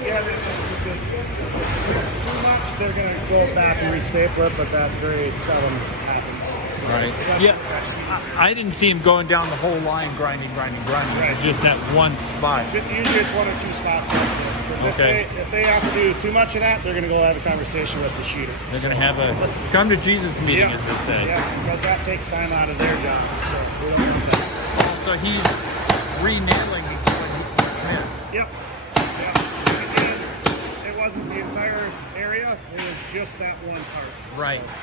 again, if it's too much, they're going to go back and restaple it, but that very seldom happens. Right. Yeah. I didn't see him going down the whole line, grinding. Right. It's just that one spot. Usually it's 1 or 2 spots. Because Okay. if they have to do too much of that, they're going to go have a conversation with the sheeter. They're going to have a come to Jesus meeting, as they say. Yeah, because that takes time out of their job. So we don't want that. So he's re-nailing what he missed. Yep. It wasn't the entire area. It was just that one part. Right. So,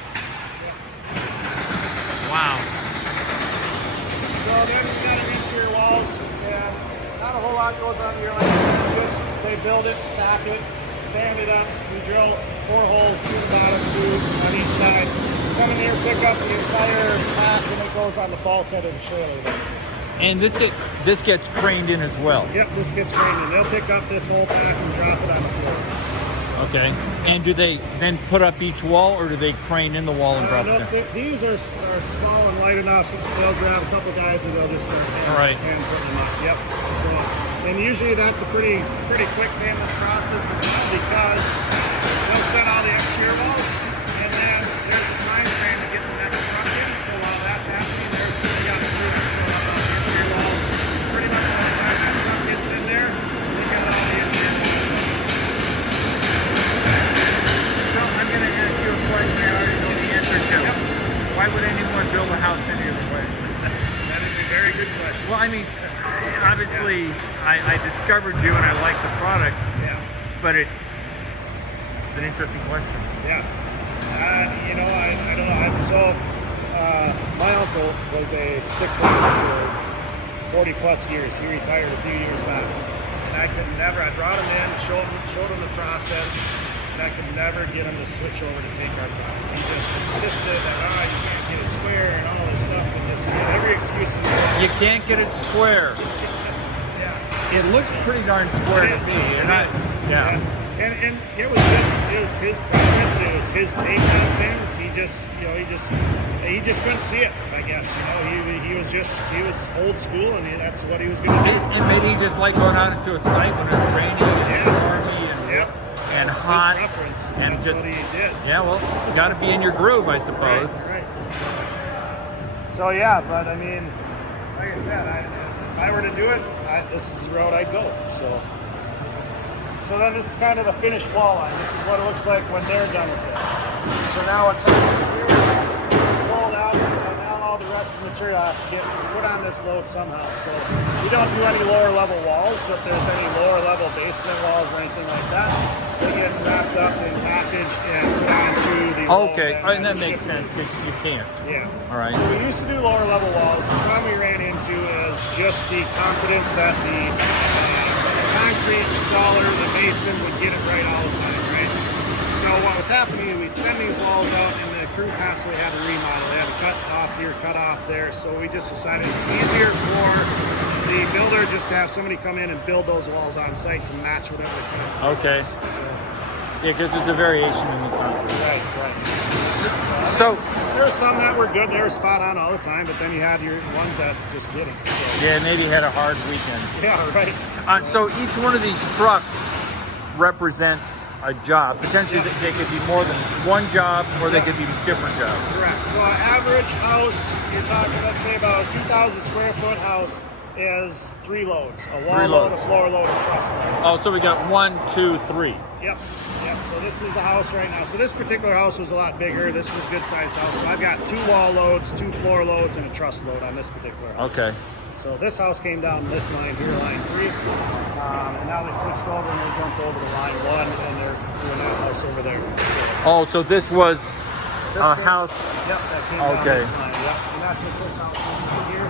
Wow. So then you got to interior walls, and not a whole lot goes on your landscape. Just they build it, stack it, band it up. We drill 4 holes to the bottom, 2 on each side. Come in here, pick up the entire path, and it goes on the bulkhead of the trailer. Then. And this gets craned in as well. Yep, this gets craned in. They'll pick up this whole path and drop it on the floor. Okay. And do they then put up each wall, or do they crane in the wall and drop it down? These are small and light enough. They'll grab a couple guys and they'll just start hand putting them up. Yep. So, and usually that's a pretty quick painless process as well, because they'll set all the exterior walls, and then there's a time frame to get the next truck in. So while that's happening, they got to fill up all the exterior walls. Pretty much by the time that truck gets in there, they got all the interior walls. I'm going to ask you a question I already know the answer to. Yep. Why would anyone build a house any other way? That is a very good question. Well, I mean, obviously, I discovered you and I like the product. Yeah. But it's an interesting question. Yeah. I don't know. My uncle was a stick builder for 40 plus years. He retired a few years back. And I brought him in, showed him the process. I could never get him to switch over to take our product. He just insisted that, you can't get it square and all this stuff, and this, every excuse in the world. You can't get it square. Yeah. It looks pretty darn square to me. Yeah. And it was his preference. It was his take on things. He just couldn't see it. I guess he was old school, and that's what he was going to do. And maybe he just liked going out into a site when it was raining and stormy and that's hot, his preference. and that's just what he did. Yeah, well, you got to be in your groove, I suppose. Right. So yeah, but I mean, like I said, if I were to do it, this is the road I'd go. So then this is kind of the finished wall line. This is what it looks like when they're done with it. So now what's happening here is it's rolled out, and now all the rest of the material has to get put on this load somehow. So we don't do any lower level walls. So if there's any lower level basement walls or anything like that, they get wrapped up and packaged and put onto the Okay, and that makes sense because you can't. Yeah. All right. So we used to do lower level walls. The problem we ran into is just the confidence that the concrete installer, the mason, would get it right all the time, right? So what was happening, we'd send these walls out, and the crew constantly had to remodel. They had to cut off here, cut off there. So we just decided it's easier for the builder just to have somebody come in and build those walls on site to match whatever kind of Okay. Yeah, because there's a variation in the concrete. Right. So there were some that were good, they were spot on all the time, but then you had your ones that just didn't. So. yeah, maybe had a hard weekend. Yeah, right. So each one of these trucks represents a job. Potentially they could be more than one job, or they could be different jobs. Correct. So an average house, you're talking, let's say about a 2,000 square foot house is 3 loads. A wall load, a floor load, a truss load. Oh, so we got 1, 2, 3. Yep. So this is the house right now. So this particular house was a lot bigger. This was a good sized house. So I've got 2 wall loads, 2 floor loads, and a truss load on this particular house. Okay. So this house came down this line here, line 3. And now they switched over and they jumped over to line 1, and they're doing that house over there. So this was a house. Yep, that came down this line. Yep. And that's what this house is right here.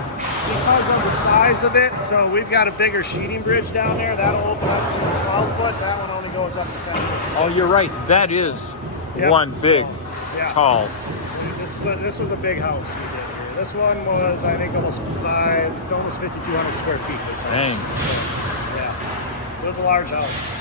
Because of the size of it, so we've got a bigger sheeting bridge down there. That'll open up to 12 foot. That one only goes up to 10 foot. Oh, you're right. That is one big, tall. This was a big house we did here. This one was, I think, almost 5,200 square feet. This house. Dang. Yeah. So it was a large house.